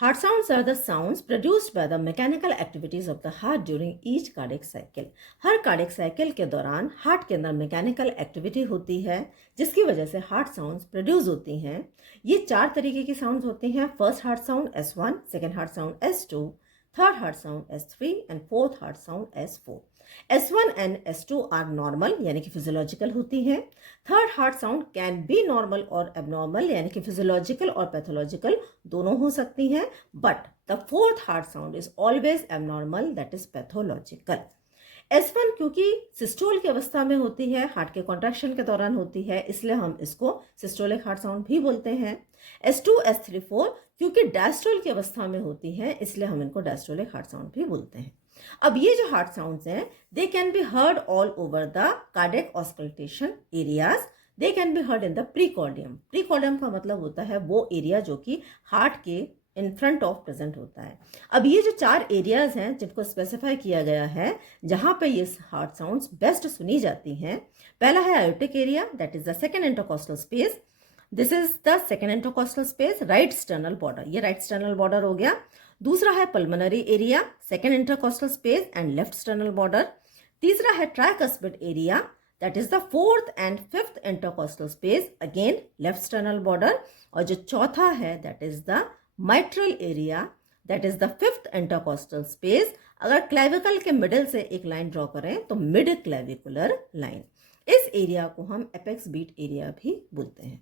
Heart sounds are the sounds produced by the mechanical activities of the heart during each cardiac cycle. Her cardiac cycle के दौरान heart के अंदर mechanical activity होती है जिसकी वजह से हार्ट साउंड्स प्रोड्यूस होती हैं। ये 4 तरीके की साउंड्स होती हैं। First heart sound S1, second heart sound S2, third heart sound S3 and fourth heart sound S4। S1 and S2 are normal यानी कि फिजियोलॉजिकल होती हैं। Third heart sound can be normal और एबनॉर्मल यानी कि physiological और pathological दोनों हो सकती हैं, but the fourth heart sound is always abnormal, that is pathological. S1 क्योंकि सिस्टोल की अवस्था में होती है, हार्ट के कॉन्ट्रैक्शन के दौरान होती है, इसलिए हम इसको सिस्टोलिक हार्ट साउंड भी बोलते हैं। S2, S3, 4 क्योंकि डायस्टोल की अवस्था में होती है, इसलिए हम इनको डायस्टोलिक हार्ट साउंड भी बोलते हैं। अब ये जो हार्ट साउंड्स हैं, they can be heard all over the cardiac auscultation areas. They can be heard in the precordium. Precordium का मतलब होता है वो एरिया जो कि हार्ट के इन फ्रंट ऑफ प्रेजेंट होता है। अब ये जो 4 एरियाज हैं जिनको स्पेसिफाई किया गया है जहां पे ये हार्ट साउंड्स बेस्ट सुनी जाती हैं, पहला है aortic area, that is the second intercostal space. This is the second intercostal space, right sternal border, ये राइट स्टर्नल बॉर्डर हो गया। दूसरा है pulmonary area, second intercostal space and left sternal border. तीसरा है tricuspid area, that is the fourth and fifth intercostal space, again left sternal border. और जो चौथा है that is the mitral area, that is the fifth intercostal space। अगर clavicle के middle से एक लाइन ड्रॉ करें तो मिड क्लेविकुलर लाइन, इस एरिया को हम एपेक्स बीट एरिया भी बोलते हैं।